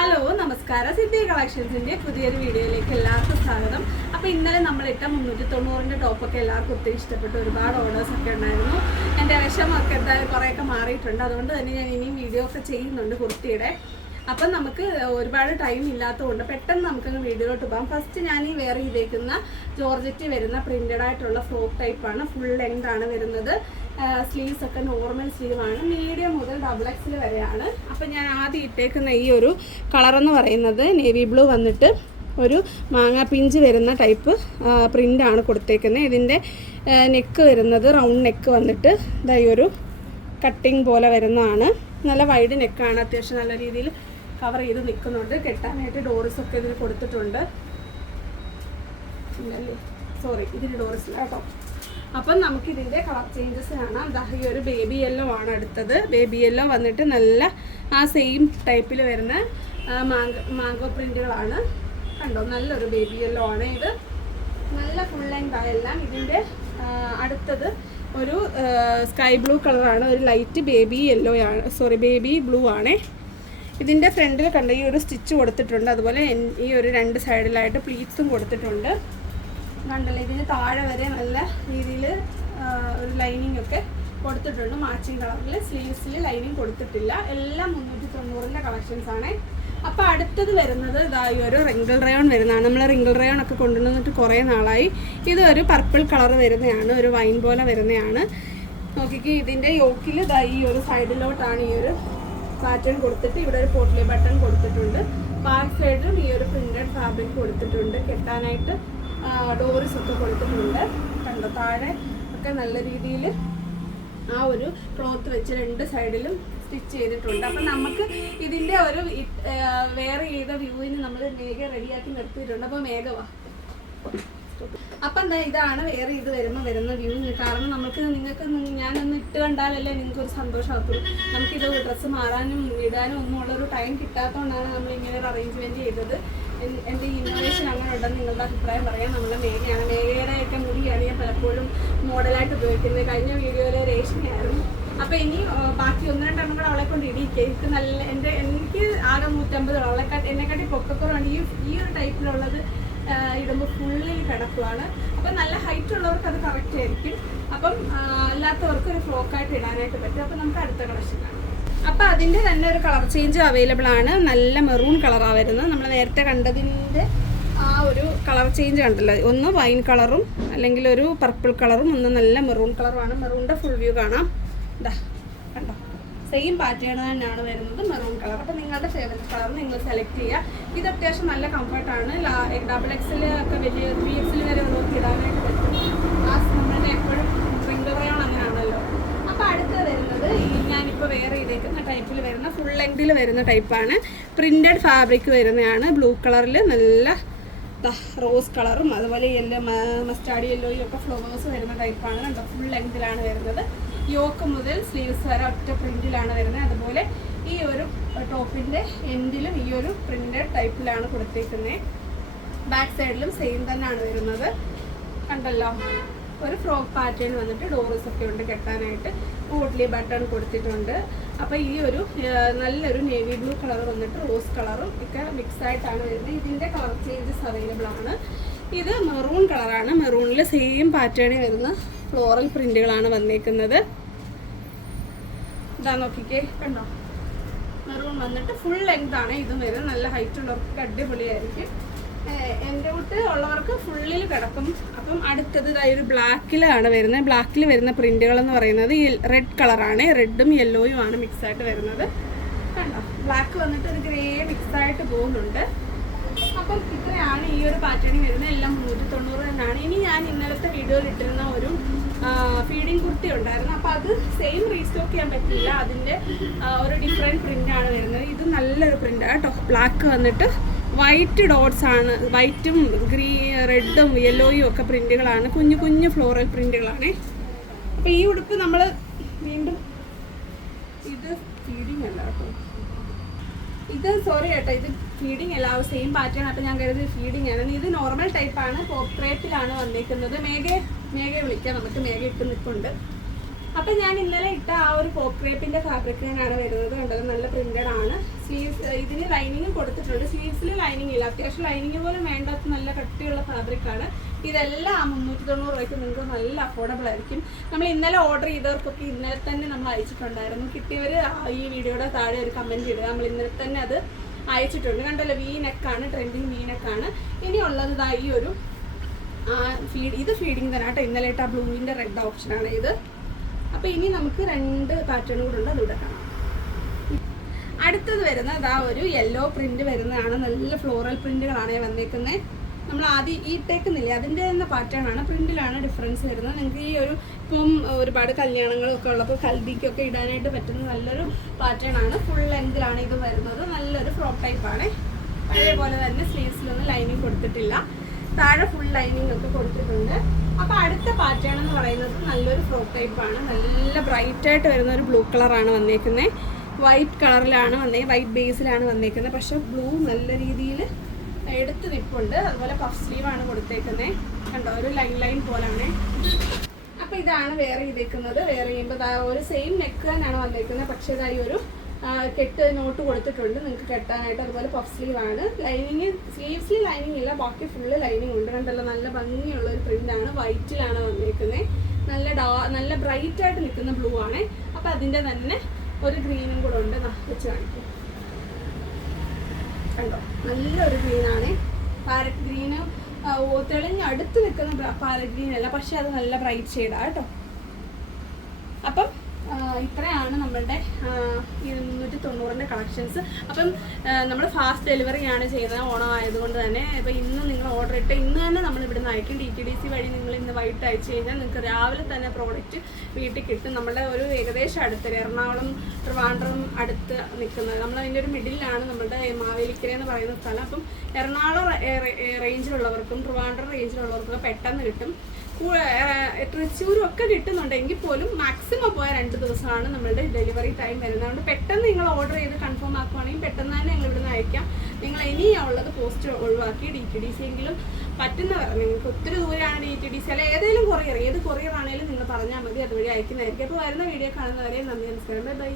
Hello നമസ്കാരം. സിദ്ധി കളക്ഷൻസിന്റെ പുതിയൊരു വീഡിയോയിലേക്ക് എല്ലാവർക്കും സ്വാഗതം. അപ്പോൾ ഇന്നലെ നമ്മളിട്ട 390ന്റെ ടോപ്പൊക്കെ എല്ലാവർക്കും ഒത്തിരി ഇഷ്ടപ്പെട്ടു. ഒരുപാട് ഓർഡേഴ്സ് ഒക്കെ ഉണ്ടായിരുന്നു. എൻ്റെ വിഷമൊക്കെ എന്തായാലും കുറേയൊക്കെ മാറിയിട്ടുണ്ട്. അതുകൊണ്ട് തന്നെ ഞാൻ ഇനിയും വീഡിയോ ഒക്കെ ചെയ്യുന്നുണ്ട് കുർത്തിയുടെ. അപ്പം നമുക്ക് ഒരുപാട് ടൈം ഇല്ലാത്തതുകൊണ്ട് പെട്ടെന്ന് നമുക്കങ്ങ് വീഡിയോയിലോട്ട് പോകാം. ഫസ്റ്റ് ഞാൻ ഈ വെയർ ചെയ്തേക്കുന്ന ജോർജറ്റ് വരുന്ന പ്രിന്റഡ് ആയിട്ടുള്ള ഫ്രോക്ക് ടൈപ്പാണ്. ഫുൾ ലെങ്ത് ആണ് വരുന്നത്. സ്ലീവ്സ് ഒക്കെ നോർമൽ സ്ലീവാണ്. മീഡിയം മുതൽ XXL വരെയാണ്. അപ്പം ഞാൻ ആദ്യം ഇട്ടേക്കുന്ന ഈ ഒരു കളറെന്ന് പറയുന്നത് നേവി ബ്ലൂ വന്നിട്ട് ഒരു മാങ്ങാ പിഞ്ച് വരുന്ന ടൈപ്പ് പ്രിൻ്റാണ് കൊടുത്തേക്കുന്നത്. ഇതിൻ്റെ നെക്ക് വരുന്നത് റൗണ്ട് നെക്ക് വന്നിട്ട് ഈ ഒരു കട്ടിങ് പോലെ വരുന്നതാണ്. നല്ല വൈഡ് നെക്കാണ്. അത്യാവശ്യം നല്ല രീതിയിൽ കവർ ചെയ്ത് നിൽക്കുന്നുണ്ട്. കെട്ടാനായിട്ട് ഡോറിസൊക്കെ ഇതിൽ കൊടുത്തിട്ടുണ്ട്. സോറി, ഇതിന് ഡോറിസില്ല കേട്ടോ. അപ്പം നമുക്കിതിൻ്റെ കളർ ചേഞ്ചസ് കാണാം. ഈ ഒരു ബേബി യെല്ലോ ആണ് അടുത്തത്. ബേബി യെല്ലോ വന്നിട്ട് നല്ല ആ സെയിം ടൈപ്പിൽ വരുന്ന മാംഗോ പ്രിൻറ്റുകളാണ്. കണ്ടോ, നല്ലൊരു ബേബി യെല്ലോ ആണ് ഇത്. നല്ല ഫുൾ ലെങ്ത് ആയെല്ലാം. ഇതിൻ്റെ അടുത്തത് ഒരു സ്കൈ ബ്ലൂ കളറാണ്. ഒരു ലൈറ്റ് ബേബി യെല്ലോ ആണ്, സോറി ബേബി ബ്ലൂ ആണ്. ഇതിൻ്റെ ഫ്രണ്ടിൽ കണ്ട ഈ ഒരു സ്റ്റിച്ച് കൊടുത്തിട്ടുണ്ട്. അതുപോലെ ഈ ഒരു രണ്ട് സൈഡിലായിട്ട് പ്ലീറ്റ്സും കൊടുത്തിട്ടുണ്ട്. കണ്ടല്ലോ, ഇതിന് താഴെ വരെ നല്ല രീതിയിൽ ഒരു ലൈനിങ് ഒക്കെ കൊടുത്തിട്ടുണ്ട്. മാച്ചിങ് കളറിൽ. സ്ലീവ്സിൽ ലൈനിങ് കൊടുത്തിട്ടില്ല. എല്ലാം 390ന്റെ കളക്ഷൻസ് ആണ്. അപ്പോൾ അടുത്തത് വരുന്നത് ഈ ഒരു റിങ്കിൾ റയോൺ വരുന്നതാണ്. നമ്മൾ റിങ്കിൾ റയോൺ ഒക്കെ കൊണ്ടുവന്നിട്ട് കുറേ നാളായി. ഇതൊരു പർപ്പിൾ കളർ വരുന്നതാണ്. ഒരു വൈൻ പോലെ വരുന്നതാണ്. നോക്കിക്ക്, ഇതിൻ്റെ യോക്കിൽ ഈ ഒരു സൈഡിലോട്ടാണ് ഈ ഒരു പാറ്റേൺ കൊടുത്തിട്ട് ഇവിടെ ഒരു പോട്ട്ലി ബട്ടൺ കൊടുത്തിട്ടുണ്ട്. ബാക്ക് സൈഡിലും ഈ ഒരു പ്രിന്റഡ് ഫാബ്രിക് കൊടുത്തിട്ടുണ്ട്. കെട്ടാനായിട്ട് ഡോറിസ് ഒക്കെ കൊടുത്തിട്ടുണ്ട്. കണ്ടോ, താഴെ ഒക്കെ നല്ല രീതിയിൽ ആ ഒരു ക്ലോത്ത് വെച്ച് രണ്ട് സൈഡിലും സ്റ്റിച്ച് ചെയ്തിട്ടുണ്ട്. അപ്പം നമുക്ക് ഇതിൻ്റെ ഒരു വെയർ ചെയ്ത വ്യൂവിന് നമ്മൾ മേഘ റെഡിയാക്കി നിർത്തിയിട്ടുണ്ട്. അപ്പോൾ മേഘവാ. അപ്പം എന്താ, ഇതാണ് വെയർ ചെയ്ത് വരുന്ന വ്യൂ. കാരണം നിങ്ങൾക്ക് ഞാനൊന്ന് ഇട്ട് കണ്ടാലല്ലേ നിങ്ങൾക്കൊരു സന്തോഷമാകത്തുള്ളൂ. നമുക്കിത് ഡ്രസ്സ് മാറാനും ഇടാനും ഒന്നും ഉള്ളൊരു ടൈം കിട്ടാത്തതുകൊണ്ടാണ് നമ്മൾ ഇങ്ങനെ ഒരു അറേഞ്ച്മെൻറ്റ് ചെയ്തത്. എൻ്റെ ഇന്നോവേഷൻ അങ്ങനെ ഉണ്ടെന്ന് നിങ്ങളുടെ അഭിപ്രായം പറയാം. നമ്മളെ മേഘയാണ്. മേഘയുടെയൊക്കെ മുടിയാണ് ഞാൻ പലപ്പോഴും മോഡലായിട്ട് ഉപയോഗിക്കുന്നത്. കഴിഞ്ഞ വീഡിയോയിൽ രേഷ്മയായിരുന്നു. അപ്പോൾ ഇനി ബാക്കി 1-2 കൂടെ അവളെ കൊണ്ട് ഇടിയിക്കുക. എനിക്ക് ആകെ 150. എന്നെക്കാട്ടി പൊക്കക്കുറവാണ്. ഈ ഒരു ടൈപ്പിലുള്ളത് ഇടുമ്പോൾ ഫുള്ളിൽ കിടക്കുവാണ്. അപ്പം നല്ല ഹൈറ്റ് ഉള്ളവർക്ക് അത് കറക്റ്റ് ആയിരിക്കും. അപ്പം അല്ലാത്തവർക്ക് ഒരു ഫ്രോക്കായിട്ട് ഇടാനായിട്ട് പറ്റും. അപ്പം നമുക്ക് അടുത്ത കളക്ഷൻ കാണാം. അപ്പം അതിൻ്റെ തന്നെ ഒരു കളർ ചേഞ്ച് അവൈലബിൾ ആണ്. നല്ല മെറൂൺ കളറാണ് വരുന്നത്. നമ്മൾ നേരത്തെ കണ്ടതിൻ്റെ ആ ഒരു കളർ ചേഞ്ച് കണ്ടല്ലോ. ഒന്ന് വൈൻ കളറും അല്ലെങ്കിൽ ഒരു പർപ്പിൾ കളറും, ഒന്ന് നല്ല മെറൂൺ കളറുമാണ്. മെറൂണിൻ്റെ ഫുൾ വ്യൂ കാണാം. ഇതാ കണ്ടോ, സെയിം പാറ്റേൺ തന്നെയാണ് വരുന്നത്. Maroon colour. അപ്പോൾ നിങ്ങളുടെ ഫേവറേറ്റ് കളർ നിങ്ങൾ സെലക്ട് ചെയ്യുക. ഇത് അത്യാവശ്യം നല്ല കംഫർട്ടാണ്. XXL ഒക്കെ വലിയ 3XL വരെ നോക്കി ഇടാനായിട്ട് പറ്റും. നമ്മളുടെ എപ്പോഴും റിങ്കിൾ റയോൺ അങ്ങനെയാണല്ലോ. അപ്പോൾ അടുത്ത് വരുന്നത് ഞാനിപ്പോൾ വെയർ ചെയ്തേക്കുന്ന ടൈപ്പിൽ വരുന്ന ഫുൾ ലെങ്തിൽ വരുന്ന ടൈപ്പാണ്. പ്രിൻറ്റഡ് ഫാബ്രിക് വരുന്നതാണ്. ബ്ലൂ കളറിൽ നല്ല റോസ് കളറും അതുപോലെ യെല്ലോ മസ്റ്റാർഡ് യെല്ലോയും ഒക്കെ ഫ്ലവേഴ്സ് വരുന്ന ടൈപ്പാണ്. കണ്ടോ, ഫുൾ ലെങ്തിലാണ് വരുന്നത്. യോക്ക് മുതൽ സ്ലീവ്സ് വരെ ഒറ്റ പ്രിൻറ്റിലാണ് വരുന്നത്. അതുപോലെ ഈ ഒരു ടോപ്പിൻ്റെ എൻഡിലും ഈ ഒരു പ്രിൻറ്റഡ് ടൈപ്പിലാണ് കൊടുത്തേക്കുന്നത്. ബാക്ക് സൈഡിലും സെയിം തന്നെയാണ് വരുന്നത്. കണ്ടല്ലോ, ഒരു ഫ്രോക്ക് പാറ്റേൺ വന്നിട്ട് ഡോറസ് ഒക്കെ ഉണ്ട് കെട്ടാനായിട്ട്. പോട്ട്ലി ബട്ടൺ കൊടുത്തിട്ടുണ്ട്. അപ്പോൾ ഈ ഒരു നല്ലൊരു നേവി ബ്ലൂ കളർ വന്നിട്ട് റോസ് കളറും ഒക്കെ മിക്സ് ആയിട്ടാണ് വരുന്നത്. ഇതിൻ്റെ കളർ ചേഞ്ചസ് അവൈലബിൾ ആണ്. ഇത് മെറൂൺ കളറാണ്. മെറൂണിൽ സെയിം പാറ്റേണിൽ വരുന്ന ഫ്ലോറൽ പ്രിന്റുകളാണ് വന്നേക്കുന്നത്. ഇതാ നോക്കിക്കേ, കണ്ടോ, മെറൂൺ വന്നിട്ട് ഫുൾ ലെങ്ത് ആണ് ഇതും വരുന്നത്. നല്ല ഹൈറ്റ് ഉള്ളവർക്ക് അടിപൊളിയായിരിക്കും. എൻ്റെ കൂട്ട് ഉള്ളവർക്ക് ഫുള്ളിൽ കിടക്കും. അപ്പം അടുത്തത് ഒരു ബ്ലാക്കിലാണ് വരുന്നത്. ബ്ലാക്കിൽ വരുന്ന പ്രിന്റുകൾ എന്ന് പറയുന്നത് ഈ റെഡ് കളറാണ്. റെഡും യെല്ലോയും ആണ് മിക്സ് ആയിട്ട് വരുന്നത്. കണ്ടോ, ബ്ലാക്ക് വന്നിട്ട് ഒരു ഗ്രേ മിക്സ് ആയിട്ട് പോകുന്നുണ്ട്. അപ്പം ഇത്രയാണ് ഈ ഒരു പാറ്റേണിൽ വരുന്നത്. എല്ലാം 390 തന്നെയാണ്. ഇനി ഞാൻ ഇന്നലത്തെ വീഡിയോയിൽ ഇട്ടിരുന്ന ഒരു ഫീഡിങ് കുർത്തി ഉണ്ടായിരുന്നു. അപ്പോൾ അത് സെയിം റീസ്റ്റോക്ക് ചെയ്യാൻ പറ്റില്ല. അതിൻ്റെ ഒരു ഡിഫറെൻറ്റ് പ്രിൻ്റാണ് വരുന്നത്. ഇത് നല്ലൊരു പ്രിൻ്റാണ് കേട്ടോ. ബ്ലാക്ക് വന്നിട്ട് വൈറ്റ് ഡോട്ട്സ് ആണ്. വൈറ്റും റെഡും യെല്ലോയും ഒക്കെ പ്രിൻ്റുകളാണ്. കുഞ്ഞു കുഞ്ഞു ഫ്ലോറൽ പ്രിൻ്റുകളാണ്. അപ്പോൾ ഈ ഉടുപ്പ് നമ്മൾ വീണ്ടും ഇത് ഫീഡിങ് അല്ല കേട്ടോ, ഇത് സോറി കേട്ടോ, ഇത് ഫീഡിങ് അല്ല. Same pattern. അപ്പോൾ ഞാൻ കരുതി ഫീഡിങ് ആണ്. ഇത് നോർമൽ ടൈപ്പാണ്. പോർട്രേറ്റിലാണ് വന്നേക്കുന്നത്. മേഘയെ വിളിക്കാം നമുക്ക്. മേഘ ഇട്ട് നിൽപ്പുണ്ട്. അപ്പം ഞാൻ ഇന്നലെ ഇട്ട ആ ഒരു പോക്രേപ്പിൻ്റെ ഫാബ്രിക്കിനാണ് വരുന്നത്. കണ്ടത് നല്ല പ്രിന്റഡ് ആണ്. സ്ലീവ്സ് ഇതിന് ലൈനിങ്ങും കൊടുത്തിട്ടുണ്ട്. സ്ലീവ്സിൽ ലൈനിങ് ഇല്ല, അത്യാവശ്യം ലൈനിങ് പോലും വേണ്ടാത്ത നല്ല കട്ടിയുള്ള ഫാബ്രിക്കാണ്. ഇതെല്ലാം 390 രൂപയ്ക്ക് നിങ്ങൾക്ക് നല്ല അഫോർഡബിൾ ആയിരിക്കും. നമ്മൾ ഇന്നലെ ഓർഡർ ചെയ്തവർക്കൊക്കെ ഇന്നലെ തന്നെ നമ്മൾ അയച്ചിട്ടുണ്ടായിരുന്നു. കിട്ടിയവർ ഈ വീഡിയോയുടെ താഴെ ഒരു കമൻറ്റ് ഇടുക. നമ്മൾ ഇന്നലെ തന്നെ അത് അയച്ചിട്ടുണ്ട്. കണ്ടല്ലോ, വി നെക്കാണ്, ട്രെൻഡിങ് വി നെക്കാണ്. ഇനിയുള്ളത് ഈ ഒരു ഇത് ഫീഡിങ് തന്നെ കേട്ടോ. ഇന്നലെ ഇട്ട ബ്ലൂവിൻ്റെ റെഡ് ഓപ്ഷനാണ് ഇത്. അപ്പോൾ ഇനി നമുക്ക് 2 പാറ്റേൺ കൂടെ ഉണ്ട്, അതിവിടെ കാണാം. അടുത്തത് വരുന്നത് ഒരു യെല്ലോ പ്രിന്റ് വരുന്നതാണ്. നല്ല ഫ്ലോറൽ പ്രിന്റുകളാണ് വന്നേക്കുന്നത്. നമ്മൾ ആദ്യം ഈ ഇട്ടേക്കുന്നില്ലേ, അതിൻ്റെ തന്നെ പാറ്റേൺ ആണ്. പ്രിന്റിലാണ് ഡിഫറൻസ് വരുന്നത്. നിങ്ങൾക്ക് ഈ ഒരു ഇപ്പം ഒരുപാട് കല്യാണങ്ങളൊക്കെ ഉള്ളപ്പോൾ ഹൽദിക്കൊക്കെ ഇടാനായിട്ട് പറ്റുന്ന നല്ലൊരു പാറ്റേൺ ആണ്. ഫുൾ ലെങ്തിലാണ് ഇത് വരുന്നത്. നല്ലൊരു ഫ്രോക്ക് ടൈപ്പാണ്. അതേപോലെ തന്നെ സ്ലീവ്സിലൊന്നും ലൈനിങ് കൊടുത്തിട്ടില്ല, താഴെ ഫുൾ ലൈനിങ് ഒക്കെ കൊടുത്തിട്ടുണ്ട്. അപ്പോൾ അടുത്ത പാറ്റേൺ എന്ന് പറയുന്നത് നല്ലൊരു ഫ്രോക്ക് ടൈപ്പാണ്. നല്ല ബ്രൈറ്റ് ആയിട്ട് വരുന്ന ഒരു ബ്ലൂ കളറാണ് വന്നേക്കുന്നത്. വൈറ്റ് കളറിലാണ് വൈറ്റ് ബേസിലാണ് വന്നേക്കുന്നത്. പക്ഷെ ബ്ലൂ നല്ല രീതിയിൽ എടുത്ത് നിൽപ്പുണ്ട്. അതുപോലെ പഫ് സ്ലീവാണ് കൊടുത്തേക്കുന്നത്. കണ്ടോ, ഒരു ലൈൻ പോലാണ്. അപ്പോൾ ഇതാണ് വെയർ ചെയ്തേക്കുന്നത്. വെയർ ചെയ്യുമ്പോൾ ഒരു സെയിം നെക്ക് തന്നെയാണ് വന്നേക്കുന്നത്. പക്ഷേ ഇതായി ഒരു കെട്ട് നോട്ട് കൊടുത്തിട്ടുണ്ട് നിങ്ങൾക്ക് കെട്ടാനായിട്ട്. അതുപോലെ പഫ് സ്ലീവാണ്. ലൈനിങ് സ്ലീവ്സിൽ ലൈനിങ് ഇല്ല, ബാക്കി ഫുള്ള് ലൈനിങ് ഉണ്ട്. കണ്ടല്ലോ, നല്ല ഭംഗിയുള്ള ഒരു പ്രിൻ്റാണ്. വൈറ്റിലാണ് വന്നേക്കുന്നത്. നല്ല ബ്രൈറ്റ് ആയിട്ട് നിൽക്കുന്ന ബ്ലൂ ആണ്. അപ്പോൾ അതിൻ്റെ തന്നെ ഒരു ഗ്രീനും കൂടെ ഉണ്ട്. വെച്ച് കാണിക്കും. കണ്ടോ, നല്ലൊരു ഗ്രീനാണ്. പാരറ്റ് ഗ്രീന് തെളിഞ്ഞ് അടുത്ത് നിൽക്കുന്ന പാരറ്റ് ഗ്രീൻ അല്ല, പക്ഷെ അത് നല്ല ബ്രൈറ്റ് ഷെയ്ഡാണ് കേട്ടോ. അപ്പം ഇത്രയാണ് നമ്മളുടെ 390ൻ്റെ കളക്ഷൻസ്. അപ്പം നമ്മൾ ഫാസ്റ്റ് ഡെലിവറി ആണ് ചെയ്യുന്നത്, ഓണം ആയതുകൊണ്ട് തന്നെ. ഇപ്പോൾ ഇന്ന് നിങ്ങൾ ഓർഡർ ഇട്ട് ഇന്ന് തന്നെ നമ്മൾ ഇവിടുന്ന് അയക്കും. DTDC വഴി നിങ്ങൾ ഇന്ന് വൈകിട്ട് അയച്ചു കഴിഞ്ഞാൽ നിങ്ങൾക്ക് രാവിലെ തന്നെ പ്രോഡക്റ്റ് വീട്ടിൽ കിട്ടും. നമ്മുടെ ഒരു ഏകദേശം അടുത്ത് എറണാകുളം ട്രിവാൻഡ്രം അടുത്ത് നിൽക്കുന്നത്. നമ്മളതിൻ്റെ ഒരു മിഡിലാണ് നമ്മുടെ മാവേലിക്കര എന്ന് പറയുന്ന സ്ഥലം. അപ്പം എറണാകുളം റേഞ്ചിലുള്ളവർക്കും ട്രിവാൻഡ്രം റേഞ്ചിലുള്ളവർക്കൊക്കെ പെട്ടെന്ന് കിട്ടും. തൃശ്ശൂരും ഒക്കെ കിട്ടുന്നുണ്ടെങ്കിൽ പോലും മാക്സിമം പോയ 2 ദിവസമാണ് നമ്മളുടെ ഡെലിവറി ടൈം വരുന്നത്. അതുകൊണ്ട് പെട്ടെന്ന് നിങ്ങൾ ഓർഡർ ചെയ്ത് കൺഫേം ആക്കുവാണെങ്കിൽ പെട്ടെന്ന് തന്നെ ഞങ്ങൾ ഇവിടുന്ന് അയക്കാം. നിങ്ങൾ ഇനിയുള്ളത് പോസ്റ്റ് ഒഴിവാക്കി DTDC എങ്കിലും പറ്റുന്നവർ, നിങ്ങൾക്ക് ഒത്തിരി ദൂരെയാണ് DTDC അല്ല ഏതെങ്കിലും കൊറിയർ, ഏത് കൊറിയർ ആണെങ്കിലും നിങ്ങൾ പറഞ്ഞാൽ മതി, അതുവഴി അയക്കുന്നതായിരിക്കും. അപ്പോൾ വരുന്ന വീഡിയോ കാണുന്നവരെ നന്ദി, നമസ്കാരം, ബൈ ബൈ.